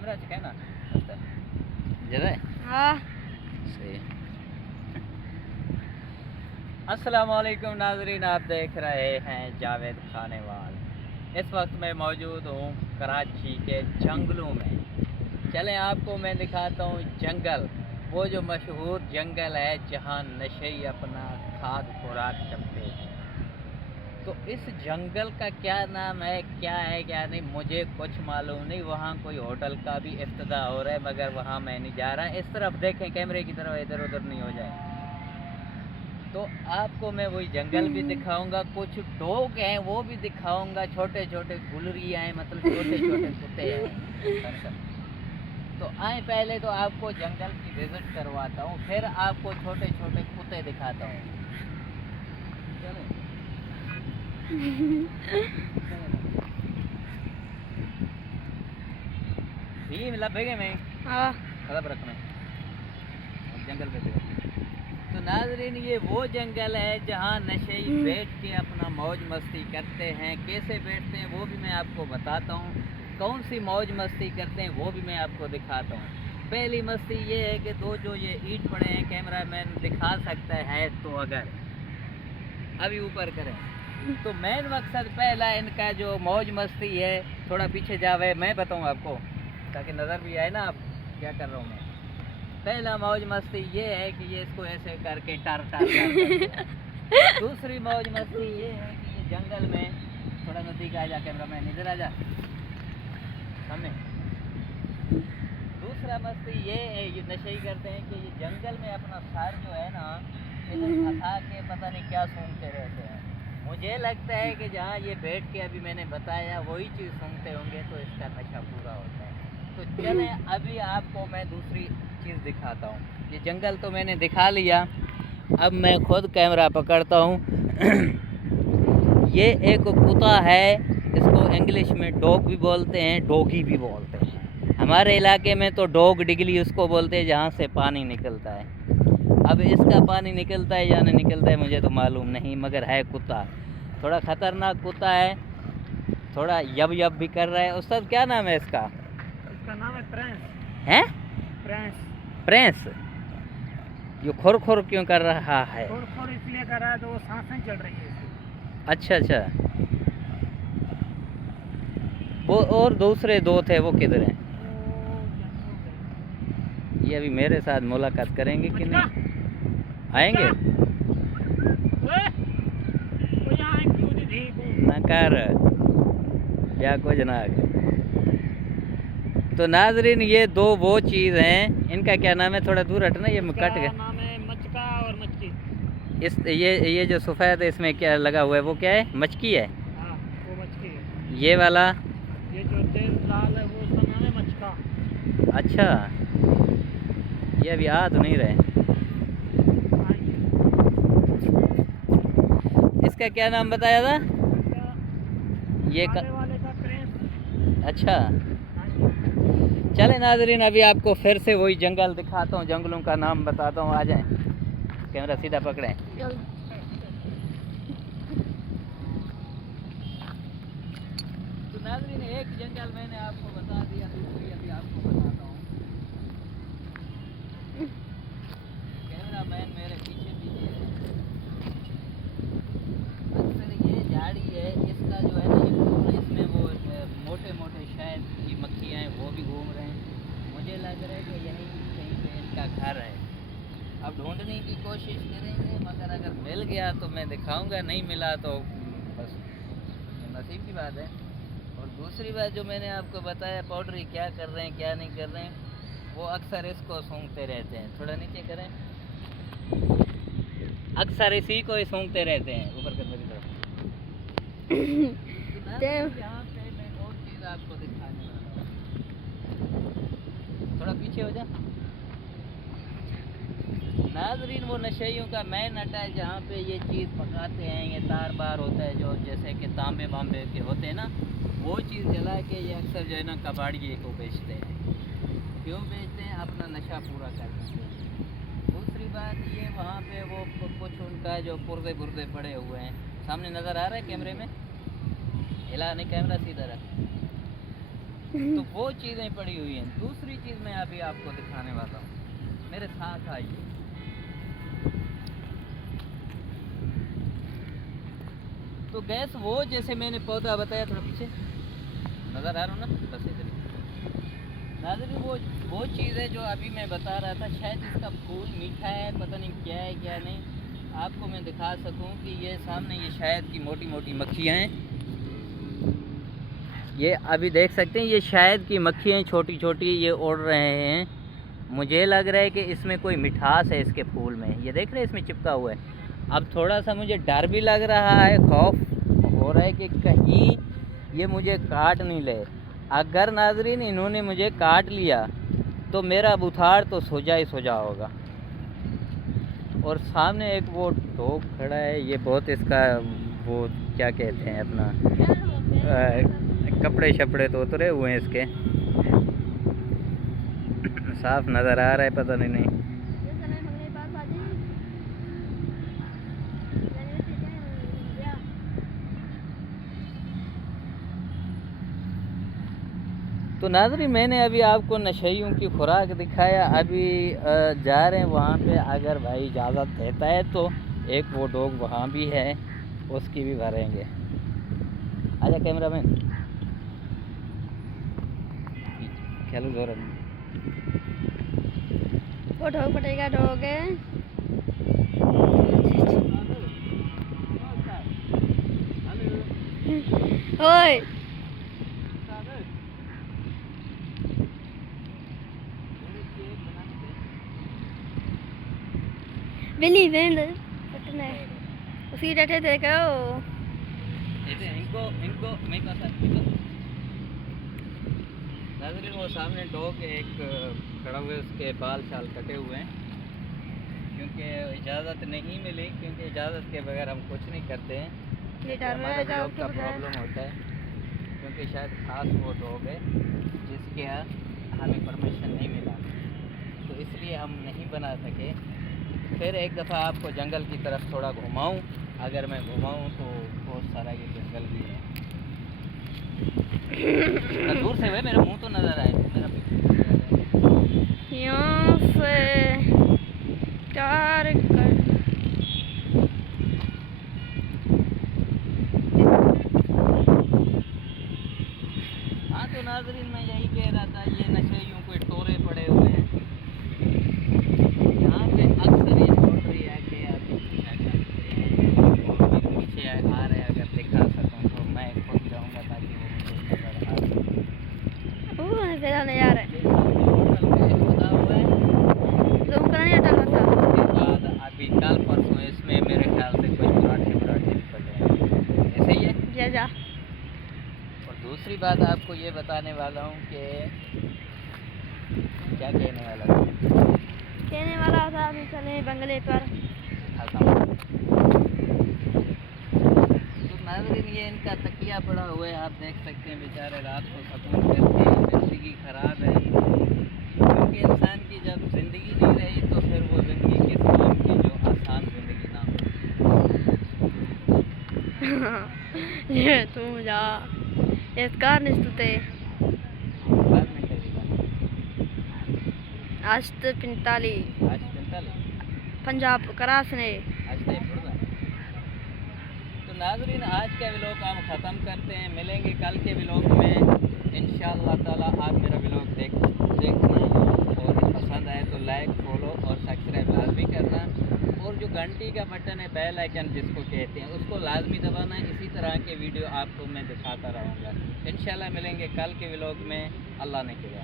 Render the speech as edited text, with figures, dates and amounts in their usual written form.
Camera से कहना जरा हाँ सही। अस्सलाम वालेकुम नाजरीन, आप देख रहे हैं जावेद खानेवाल। इस वक्त मैं मौजूद हूँ कराची के जंगलों में। चलें आपको मैं दिखाता हूँ जंगल, वो जो मशहूर जंगल है जहाँ नशे अपना खाद खुराक चपते हैं। तो इस जंगल का क्या नाम है, क्या है क्या नहीं, मुझे कुछ मालूम नहीं। वहाँ कोई होटल का भी इफ्तिताह हो रहा है मगर वहाँ मैं नहीं जा रहा। इस तरफ देखें कैमरे की तरफ, इधर उधर नहीं हो जाए। तो आपको मैं वही जंगल भी दिखाऊंगा, कुछ डॉग हैं वो भी दिखाऊंगा, छोटे छोटे गुलरियाँ हैं, मतलब छोटे छोटे कुत्ते हैं। तो आए पहले तो आपको जंगल की विजिट करवाता हूँ, फिर आपको छोटे छोटे कुत्ते दिखाता हूँ। चलो भीम लभेगे में हाँ खलब रखना जंगल पे से। तो नाजरीन ये वो जंगल है जहाँ नशेई बैठ के अपना मौज मस्ती करते हैं। कैसे बैठते हैं वो भी मैं आपको बताता हूँ, कौन सी मौज मस्ती करते हैं वो भी मैं आपको दिखाता हूँ। पहली मस्ती ये है कि दो जो ये ईंट पड़े हैं, कैमरामैन दिखा सकता है तो अगर अभी ऊपर करें तो मेन मकसद पहला इनका जो मौज मस्ती है, थोड़ा पीछे जावे मैं बताऊँ आपको ताकि नज़र भी आए ना आप क्या कर रहा हूँ मैं। पहला मौज मस्ती ये है कि ये इसको ऐसे करके टार टार दूसरी मौज मस्ती ये है कि ये जंगल में थोड़ा नज़दीक आ जा, कैमरामैन इधर आ जा सामने। दूसरा मस्ती ये है, ये नशे ही करते हैं कि ये जंगल में अपना सार जो है ना इधर फंसा के पता नहीं क्या सूंघते रहते हैं। मुझे लगता है कि जहाँ ये बैठ के अभी मैंने बताया वही चीज़ सूंघते होंगे तो इसका नशा पूरा होता है। तो चलें अभी आपको मैं दूसरी चीज़ दिखाता हूँ। ये जंगल तो मैंने दिखा लिया, अब मैं खुद कैमरा पकड़ता हूँ। ये एक कुत्ता है, इसको इंग्लिश में डॉग भी बोलते हैं, डॉगी भी बोलते हैं। हमारे इलाके में तो डॉग डिगली उसको बोलते हैं जहाँ से पानी निकलता है। अब इसका पानी निकलता है या नहीं निकलता है मुझे तो मालूम नहीं, मगर है कुत्ता, थोड़ा ख़तरनाक कुत्ता है, थोड़ा यब यब भी कर रहा है। उस्ताद क्या नाम है इसका? इसका नाम है प्रिंस। हैं? प्रिंस। प्रिंस। ये खुर खुर क्यों कर रहा है? खुर खुर इसलिए कर रहा है तो वो सांसें चल रही है इसकी। अच्छा अच्छा, वो और दूसरे दो थे वो किधर हैं? ये अभी मेरे साथ मुलाकात करेंगे कि नहीं? आएंगे ना कर या कुछ ना। तो नाजरीन ये दो वो चीज़ हैं, इनका क्या नाम है? थोड़ा दूर हटना, ये कट गया। नाम है मचका और मचकी। इस ये जो सफ़ेद है इसमें क्या लगा हुआ है वो क्या है? मचकी है। हाँ वो मचकी है। ये वाला ये जो तेल लाल है वो उसका नाम है मचका। अच्छा, ये अभी आ तो नहीं रहे। इसका क्या नाम बताया था? ये वाले का प्रिंस। अच्छा चले नाजरीन अभी आपको फिर से वही जंगल दिखाता हूँ, जंगलों का नाम बताता हूँ। आ जाएं, कैमरा सीधा पकड़ें। तो नाजरीन एक जंगल मैंने आपको बता दिया, दूसरी अभी आपको बताता हूँ। कैमरा मैन मेरे पीछे पीछे है। अक्सर ये झाड़ी है, इसका जो है ना ये फूल, इसमें वो मोटे मोटे शायद ये मक्खियाँ हैं वो भी घूम रहे हैं। मुझे लग रहा है कि यहीं कहीं पे इनका घर है। अब ढूंढने की कोशिश करेंगे, मगर अगर मिल गया तो मैं दिखाऊंगा, नहीं मिला तो बस नसीब की बात है। और दूसरी बात जो मैंने आपको बताया पाउडरी क्या कर रहे हैं क्या नहीं कर रहे हैं, वो अक्सर इसको सूंघते रहते हैं। थोड़ा नीचे करें, अक्सर इसी को ही सूंघते रहते हैं। ऊपर कर मेरी तरफ। यहाँ पे मैं और चीज़ आपको दिखाने वाला हूँ, थोड़ा पीछे हो जा। नाजरीन वो नशेइयों का मेन अड्डा है जहाँ पे ये चीज़ पकाते हैं। ये तार बार होता है जो जैसे कि तांबे बांबे के होते हैं ना, वो चीज़ जला के ये अक्सर जो है ना कबाड़िए को बेचते हैं। क्यों बेचते हैं? अपना नशा पूरा करने के लिए। दूसरी बात ये वहाँ पे वो कुछ उनका जो पुर्जे पुर्जे पड़े हुए हैं, सामने नज़र आ रहा है कैमरे में? हिला नहीं, कैमरा सीधा रख। तो वो चीज़ें पड़ी हुई हैं। दूसरी चीज़ मैं अभी आपको दिखाने वाला हूँ, मेरे साथ आइए। तो गैस वो जैसे मैंने पौधा बताया था पीछे, नज़र आ रहा हूँ ना, बस इधर नाज़रीन वो चीज़ है जो अभी मैं बता रहा था। शायद इसका फूल मीठा है, पता नहीं क्या है क्या नहीं, आपको मैं दिखा सकूं कि ये सामने ये शहद की मोटी मोटी मक्खियाँ हैं, ये अभी देख सकते हैं, ये शहद की मक्खियाँ छोटी छोटी ये उड़ रहे हैं। मुझे लग रहा है कि इसमें कोई मिठास है इसके फूल में, ये देख रहे हैं इसमें चिपका हुआ है। अब थोड़ा सा मुझे डर भी लग रहा है, खौफ हो रहा है कि कहीं ये मुझे काट नहीं ले। अगर नाज़रीन इन्होंने मुझे काट लिया तो मेरा बुखार तो सोजा ही सोजा होगा। और सामने एक वो डॉग खड़ा है, ये बहुत इसका वो क्या कहते हैं अपना कपड़े शपड़े तो उतरे हुए हैं इसके, साफ नज़र आ रहा है, पता नहीं। तो नाज़रीन मैंने अभी आपको नशेइयों की खुराक दिखाया, अभी जा रहे हैं वहाँ पे, अगर भाई इजाज़त देता है तो एक वो डॉग वहाँ भी है, उसकी भी भरेंगे। आजा कैमरामैन, खेलो जोर वो डॉग पटेगा डॉग है। ओए बिल्ली वेंड पटना है उसकी डटे देखो। इनको मैं कहता नाज़रीन वो सामने डॉग एक खड़ा हुए, उसके बाल शाल कटे हुए हैं, क्योंकि इजाज़त नहीं मिली, क्योंकि इजाज़त के बगैर हम कुछ नहीं करते हैं, हमारे डॉग का प्रॉब्लम होता है, क्योंकि शायद खास वो डॉग है जिसके हमें परमिशन नहीं मिला, तो इसलिए हम नहीं बना सके। फिर एक दफ़ा आपको जंगल की तरफ थोड़ा घुमाऊं, अगर मैं घुमाऊं तो बहुत सारा ये जंगल भी है। दूर से भाई मेरा मुंह तो नज़र आए, मेरा यहाँ से चार कर हाँ। तो नाज़रीन मैं यही कह रहा था, ये नशेइयों को टोरे पड़े हुए हैं यहाँ पे, अक्सर ये पोल्ट्री है कि अभी क्या करते हैं पीछे आ रहे हैं, अगर दिखा सकूँ तो मैं खुद जाऊँगा ताकि वो मुझे नज़र आ सके। वो नहीं आ रहा है, खुदा हुआ है। जूम करना नहीं हटा था। उसके बाद अभी कल परसों इसमें मेरे ख्याल से कुछ पराठे भी पटे हैं, ऐसे ही है। जा और दूसरी बात आपको ये बताने वाला हूँ कि क्या कहने वाला था, अभी चले बंगले पर। तो नाज़रीन ये इनका तकिया पड़ा हुआ है, आप देख सकते हैं, बेचारे रात को सुकून करते हैं। ज़िंदगी ख़राब है, क्योंकि इंसान की जब ज़िंदगी नहीं रही तो फिर वो ज़िंदगी किस काम की जो आसान ज़िंदगी ना हो। ये तुम जा इसका निश्चित बाद में करेगा। आज 45 आज 45 पंजाब करास ने आज तो नाज़रीन आज का व्लॉग हम ख़त्म करते हैं, मिलेंगे कल के व्लॉग में इंशाअल्लाह ताला। आप मेरा व्लॉग देखना और पसंद आए तो लाइक, फॉलो और सब्सक्राइब लाजमी करना, और जो घंटी का बटन है, बेल आइकन जिसको कहते हैं, उसको लाजमी दबाना। इसी तरह के वीडियो आपको मैं दिखाता रहूँगा। इंशाअल्लाह मिलेंगे कल के व्लॉग में, अल्लाह ने किया।